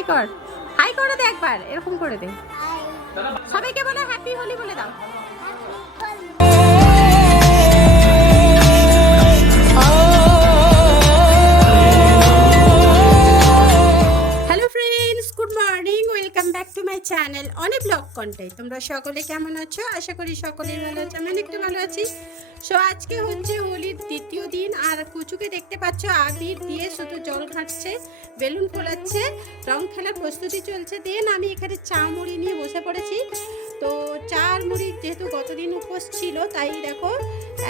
High কর high করে দে একবার, এরকম করে দে। সবাইকে বলে হ্যাপি হোলি বলে দাও। চ্যানেল অনেক ব্লগ কন্টেন্ট তোমরা সকলে কেমন আছো? আশা করি সকলেই ভালো আছো, আমি একটু ভালো আছি। সো আজকে হচ্ছে হোলির দ্বিতীয় দিন আর কুচুকে দেখতে পাচ্ছ, আবির দিয়ে শুধু জল ঘাঁটছে বেলুন ফোলাচ্ছে, রং খেলার প্রস্তুতি চলছে। দেন আমি এখানে চা মুড়ি নিয়ে বসে পড়েছি। তো চা মুড়ি যেহেতু গতদিন উপোস ছিল, তাই দেখো,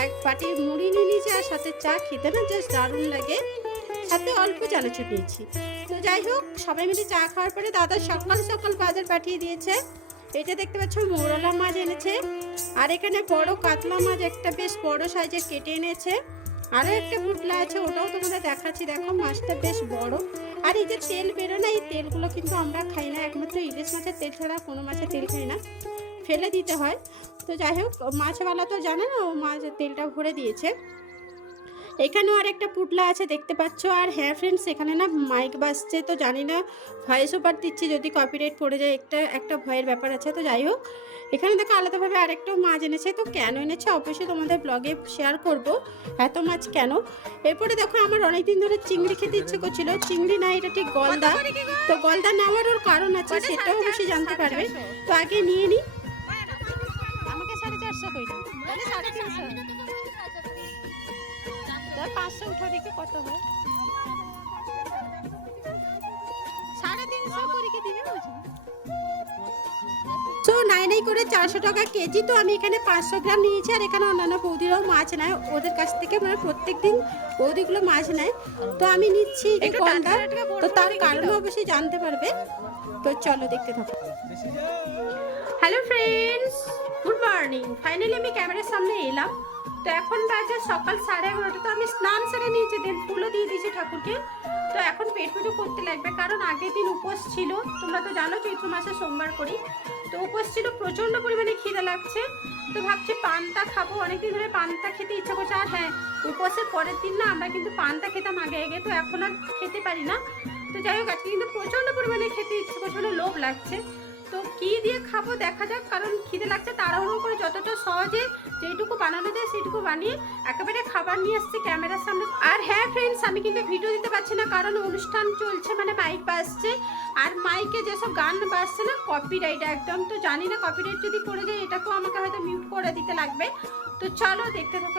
এক বাটি মুড়ি নিয়ে নিয়েছি আর সাথে চা খেতে না জাস্ট দারুণ লাগে। সাথে অল্প চানাচুর নিয়েছি। তো যাই হোক, সবাই মিলে চা খাওয়ার পরে দাদা সকাল সকাল বাজার পাঠিয়ে দিয়েছে। এটা দেখতে পাচ্ছ, মোরলা মাছ এনেছে। আর এখানে বড় কাতলা মাছ একটা বেশ বড় সাইজের কেটে এনেছে। আরও একটা পুটলা আছে, ওটাও তোমাদের দেখাচ্ছি। দেখো, মাছটা বেশ বড়। আর এই যে তেল বেরোয় না, এই তেলগুলো কিন্তু আমরা খাই না। একমাত্র ইলিশ মাছের তেল ছাড়া কোনো মাছের তেল খাই না। ফেলে দিতে হয়। তো যাই হোক, মাছওয়ালা তো জানে না, ও মাছ তেলটা ভরে দিয়েছে। এখানেও আর একটা পুটলা আছে দেখতে পাচ্ছ। আর হ্যাঁ ফ্রেন্ডস এখানে না মাইক বাজছে তো জানি না ভয়েস ওভার দিচ্ছি যদি কপিরাইট পড়ে যায় একটা একটা ভয়ের ব্যাপার আছে তো যাই হোক। এখানে দেখো আলাদাভাবে আরেকটা মাছ এনেছে তো কেন এনেছে? অবশ্যই তোমাদের ব্লগে শেয়ার করব এত মাছ কেন? এরপরে দেখো আমার অনেক দিন ধরে চিংড়ি খেতে ইচ্ছে করছিল চিংড়ি না এটা ঠিক গলদা। তো গলদা নেওয়ার ওর কারণ আছে সেটাও অবশ্যই জানতে পারবে। তো আগে নিয়ে নিই পাঁচশো উঠা দেখে কত হয়। সাড়ে তিনশো করে কি দিবে বুঝি তো নাই নাই করে চারশো টাকা কেজি তো আমি এখানে পাঁচশো গ্রাম নিয়েছি আর এখানে অন্যান্য বৌদিরাও মাছ নেয়। ওদের কাছ থেকে মানে প্রত্যেক দিন বৌদিগুলো মাছ নেয়। তো আমি নিচ্ছি যে গন্ডা তো তার কারণ অবশ্যই জানতে পারবে। তো চলো দেখতে থাকো। Hello friends good morning finally আমি ক্যামেরার সামনে এলাম। তো এখন বাজে সকাল সাড়ে এগারোটা, তো আমি স্নান সেরে নিয়েছি দেন ফুলও দিয়ে দিয়েছি ঠাকুরকে। তো এখন পেট পুজো করতে লাগবে, কারণ আগের দিন উপোস ছিল। তোমরা তো জানো চৈত্র মাসে সোমবার করি। তো উপোস ছিল, প্রচণ্ড পরিমাণে খিদে লাগছে। তো ভাবছি পান্তা খাব। অনেকদিন ধরে পান্তা খেতে ইচ্ছা করছে। আর হ্যাঁ উপোসের পরের দিন না আমরা কিন্তু পান্তা খেতাম আগে আগে, তো এখন আর খেতে পারি না। তো যাই হোক, আজকে কিন্তু প্রচণ্ড পরিমাণে খেতে ইচ্ছে করছে মানে লোভ লাগছে। তো কি দিয়ে খাব দেখা যাক, কারণ খিদে লাগছে তাড়াহুড়ো করে যতটা সহজে যেটুকু বানানো যায় সেটুকু বানিয়ে একেবারে খাবার নিয়ে আসছি ক্যামেরার সামনে। আর হ্যাঁ ফ্রেন্ডস আমি কিন্তু ভিডিও দিতে পারছি না, কারণ অনুষ্ঠান চলছে মানে মাইক বাজছে। আর মাইকে যেসব গান বাজছে না কপিরাইট একদম তো জানি না কপিরাইট যদি পড়ে যায় এটাকেও আমাকে হয়তো মিউট করে দিতে লাগবে। তো চলো দেখতে থাকো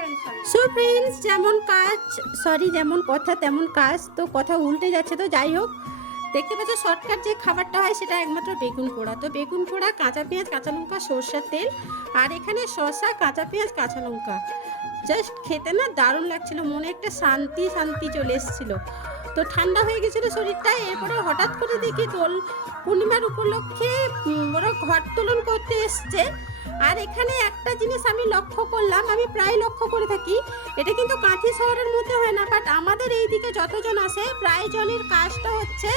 সো ফ্রেন্ডস যেমন কাজ সরি যেমন কথা, তেমন কাজ, তো কথা উল্টে যাচ্ছে তো, যাই হোক। দেখতে পাচ্ছ শর্টকাট যে খাবারটা হয় সেটা একমাত্র বেগুন পোড়া। তো বেগুন পোড়া, কাঁচা পেঁয়াজ, কাঁচা লঙ্কা, সর্ষের তেল, আর এখানে শসা, কাঁচা পেঁয়াজ, কাঁচা লঙ্কা। জাস্ট খেতে না দারুণ লাগছিল, মনে একটা শান্তি শান্তি চলে এসেছিল। তো ঠান্ডা হয়ে গেছিল শরীরটা, এরপরে হঠাৎ করে দেখি দোল পূর্ণিমার উপলক্ষে ওরা ঘর তোলন করতে এসছে। আর এখানে একটা জিনিস আমি লক্ষ্য করলাম, আমি প্রায় লক্ষ্য করে থাকি, এটা কিন্তু কাঁথি শহরের মধ্যে হয় না বাট আমাদের এই দিকে যতজন আসে, প্রায় জনের কাজটা হচ্ছে,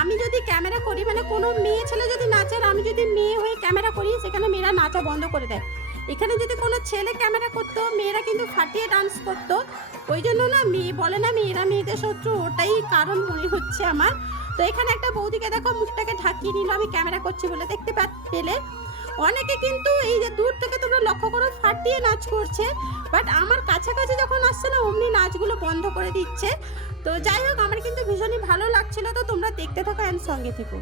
আমি যদি ক্যামেরা করি মানে কোনো মেয়ে, ছেলে যদি নাচে আমি যদি মেয়ে হয়ে ক্যামেরা করি, সেখানে মেয়েরা নাচা বন্ধ করে দেয়। এখানে যদি কোনো ছেলে ক্যামেরা করতো, মেয়েরা কিন্তু ফাটিয়ে ডান্স করতো। ওই জন্য না মেয়ে বলে না মেয়েরা মেয়েদের শত্রু, ওটাই কারণ মনে হচ্ছে আমার। তো এখানে একটা বৌদিকে দেখো, মুখটাকে ঢাকিয়ে নিল, আমি ক্যামেরা করছি বলে দেখতে পেলে। অনেকে কিন্তু এই যে দূর থেকে তোমরা লক্ষ্য করো, ফাটিয়ে নাচ করছে। বাট আমার কাছাকাছি যখন আসছে না, অমনি নাচগুলো বন্ধ করে দিচ্ছে। তো যাই হোক, আমার কিন্তু ভীষণই ভালো লাগছিল। তো তোমরা দেখতে থাকো অ্যান্ড সঙ্গে থেকো।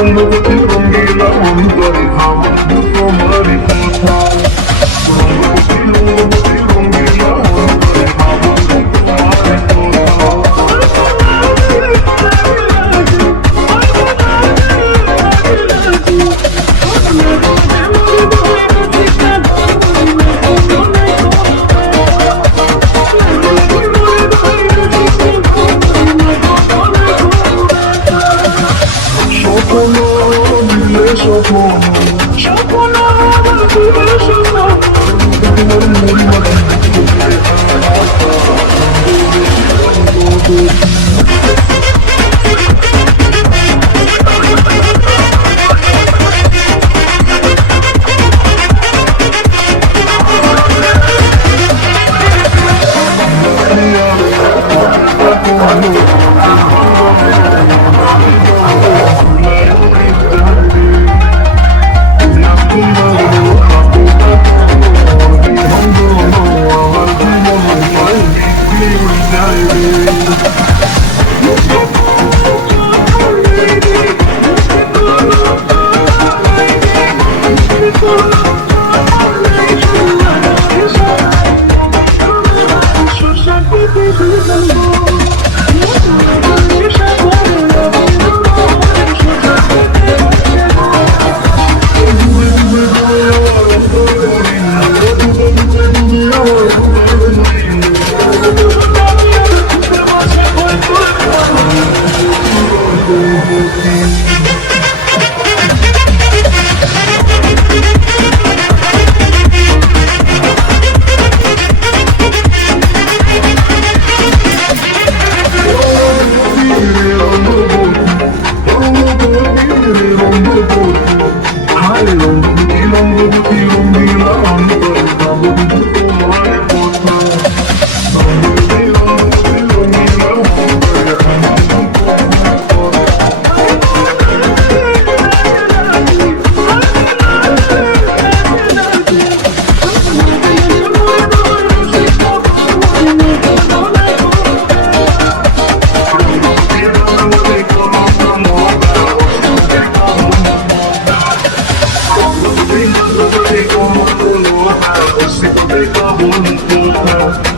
রঙ্গবতী রঙ্গিলা অন্তরে খাওয়া তোমারই কথা। Thank you. 呜。হ্যালো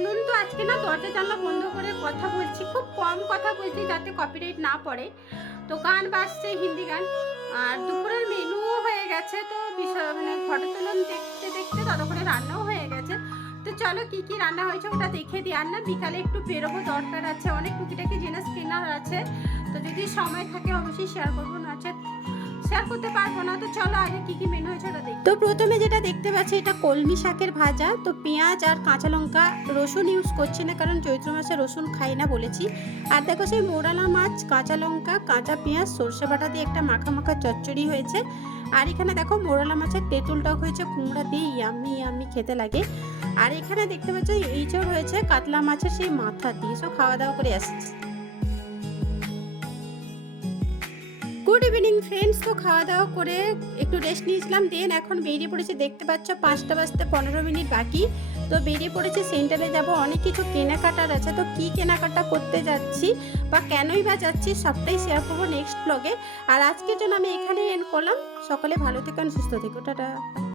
আফটারনুন তো আজকে না দরজা জানলা বন্ধ করে কথা বলছি, খুব কম কথা বলছি যাতে কপিরাইট না পড়ে। তো গান বাজছে, হিন্দি গান, আর দুপুরের মেনুও হয়ে গেছে তো বিষয় মানে ফটোতলন দেখতে দেখতে ততক্ষণে রান্নাও হয়ে গেছে। তো চলো কি কি রান্না হয়েছে ওটা দেখে দিই। আর না বিকালে একটু বেরোবো দরকার আছে, অনেক টুকিটাকি জিনিস কেনার আছে। তো যদি সময় থাকে অবশ্যই শেয়ার করব, নচেত শেয়ার করতে পারব না, তো চলো আগে কি কি মেনু হয়েছে ওটা দেখি। তো প্রথমে যেটা দেখতে পাচ্ছি, এটা কলমি শাকের ভাজা। তো পেঁয়াজ আর কাঁচা লঙ্কা রসুন ইউজ করছি না, কারণ চৈত্র মাসে রসুন খাই না বলেছি। আর দেখো সেই মোরালা মাছ, কাঁচা লঙ্কা, কাঁচা পেঁয়াজ, সর্ষে বাটা দিয়ে একটা মাখা মাখা চচ্চড়ি হয়েছে। আর এখানে দেখো মোরালা মাছের তেঁতুল টক হয়েছে, কুমড়া দিয়ে ইয়ামি ইয়ামি খেতে লাগে। আর এখানে দেখতে পাচ্ছ এইচড় হয়েছে কাতলা মাছের সেই মাথা দিয়ে সব খাওয়া দাওয়া করে আসছে। Good evening friends. তো খাওয়া দাওয়া করে একটু রেস্ট নিয়েছিলাম, দেন এখন বেরিয়ে পড়েছে, দেখতে পাচ্ছ পাঁচটা বাজতে পনেরো মিনিট বাকি। তো বেরিয়ে পড়েছে, সেন্টারে যাব, অনেক কিছু কেনাকাটার আছে, তো কি কেনাকাটা করতে যাচ্ছি বা কেনই বা যাচ্ছি সবটাই শেয়ার করব নেক্সট ব্লগে আর আজকের জন্য আমি এখানেই এন্ড করলাম। সকলে ভালো থেকো, সুস্থ থেকো, টাটা।